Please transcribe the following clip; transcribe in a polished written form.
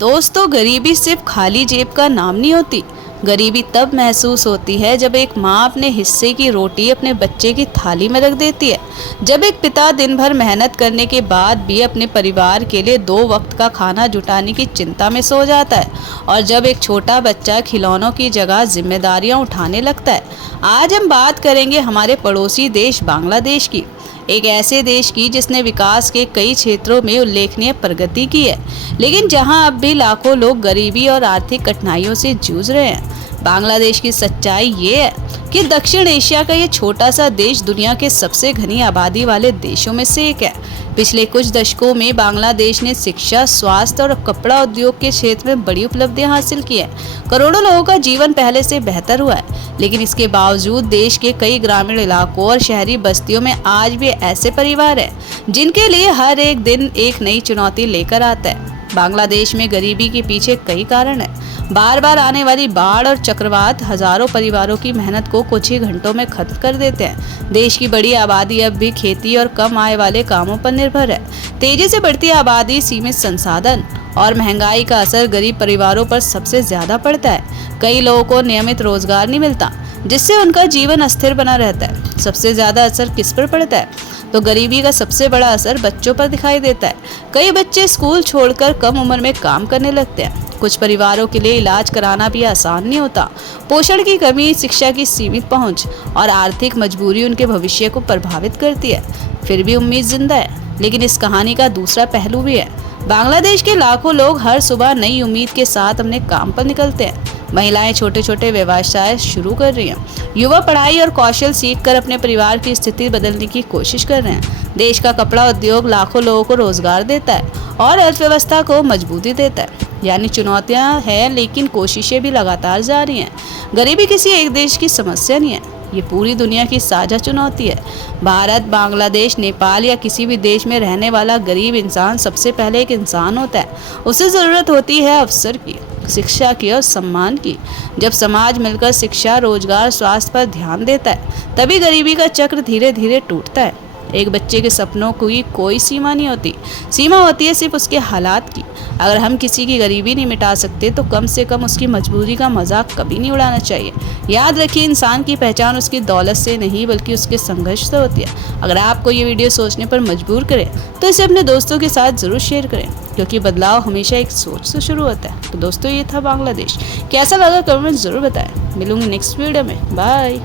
दोस्तों, गरीबी सिर्फ खाली जेब का नाम नहीं होती। गरीबी तब महसूस होती है जब एक माँ अपने हिस्से की रोटी अपने बच्चे की थाली में रख देती है, जब एक पिता दिन भर मेहनत करने के बाद भी अपने परिवार के लिए 2 वक्त का खाना जुटाने की चिंता में सो जाता है, और जब एक छोटा बच्चा खिलौनों की जगह जिम्मेदारियां उठाने लगता है। आज हम बात करेंगे हमारे पड़ोसी देश बांग्लादेश की, एक ऐसे देश की जिसने विकास के कई क्षेत्रों में उल्लेखनीय प्रगति की है, लेकिन जहां अब भी लाखों लोग गरीबी और आर्थिक कठिनाइयों से जूझ रहे हैं। बांग्लादेश की सच्चाई ये है कि दक्षिण एशिया का ये छोटा सा देश दुनिया के सबसे घनी आबादी वाले देशों में से एक है। पिछले कुछ दशकों में बांग्लादेश ने शिक्षा, स्वास्थ्य और कपड़ा उद्योग के क्षेत्र में बड़ी उपलब्धियां हासिल की हैं। करोड़ों लोगों का जीवन पहले से बेहतर हुआ है, लेकिन इसके बावजूद देश के कई ग्रामीण इलाकों और शहरी बस्तियों में आज भी ऐसे परिवार हैं जिनके लिए हर एक दिन एक नई चुनौती लेकर आता है। बांग्लादेश में गरीबी के पीछे कई कारण हैं। बार बार आने वाली बाढ़ और चक्रवात हजारों परिवारों की मेहनत को कुछ ही घंटों में खत्म कर देते हैं। देश की बड़ी आबादी अब भी खेती और कम आय वाले कामों पर निर्भर है। तेजी से बढ़ती आबादी, सीमित संसाधन और महंगाई का असर गरीब परिवारों पर सबसे ज्यादा पड़ता है। कई लोगों को नियमित रोजगार नहीं मिलता, जिससे उनका जीवन अस्थिर बना रहता है। सबसे ज्यादा असर किस पर पड़ता है? तो गरीबी का सबसे बड़ा असर बच्चों पर दिखाई देता है। कई बच्चे स्कूल छोड़कर कम उम्र में काम करने लगते हैं। कुछ परिवारों के लिए इलाज कराना भी आसान नहीं होता। पोषण की कमी, शिक्षा की सीमित पहुंच और आर्थिक मजबूरी उनके भविष्य को प्रभावित करती है। फिर भी उम्मीद जिंदा है, लेकिन इस कहानी का दूसरा पहलू भी है। बांग्लादेश के लाखों लोग हर सुबह नई उम्मीद के साथ अपने काम पर निकलते हैं। महिलाएं छोटे छोटे व्यवसाय शुरू कर रही हैं। युवा पढ़ाई और कौशल सीखकर अपने परिवार की स्थिति बदलने की कोशिश कर रहे हैं। देश का कपड़ा उद्योग लाखों लोगों को रोजगार देता है और अर्थव्यवस्था को मजबूती देता है। यानी चुनौतियां हैं, लेकिन कोशिशें भी लगातार जारी हैं। गरीबी किसी एक देश की समस्या नहीं है, ये पूरी दुनिया की साझा चुनौती है। भारत, बांग्लादेश, नेपाल या किसी भी देश में रहने वाला गरीब इंसान सबसे पहले एक इंसान होता है। उसे ज़रूरत होती है अवसर की, शिक्षा की और सम्मान की। जब समाज मिलकर शिक्षा, रोजगार, स्वास्थ्य पर ध्यान देता है, तभी गरीबी का चक्र धीरे धीरे टूटता है। एक बच्चे के सपनों की कोई सीमा नहीं होती, सीमा होती है सिर्फ उसके हालात की। अगर हम किसी की गरीबी नहीं मिटा सकते, तो कम से कम उसकी मजबूरी का मजाक कभी नहीं उड़ाना चाहिए। याद रखिए, इंसान की पहचान उसकी दौलत से नहीं, बल्कि उसके संघर्ष से होती है। अगर आपको ये वीडियो सोचने पर मजबूर करे, तो इसे अपने दोस्तों के साथ जरूर शेयर करें, क्योंकि बदलाव हमेशा एक सोच से शुरू होता है। तो दोस्तों, ये था बांग्लादेश। कैसा लगा कमेंट जरूर बताएं। मिलूंगी नेक्स्ट वीडियो में। बाय।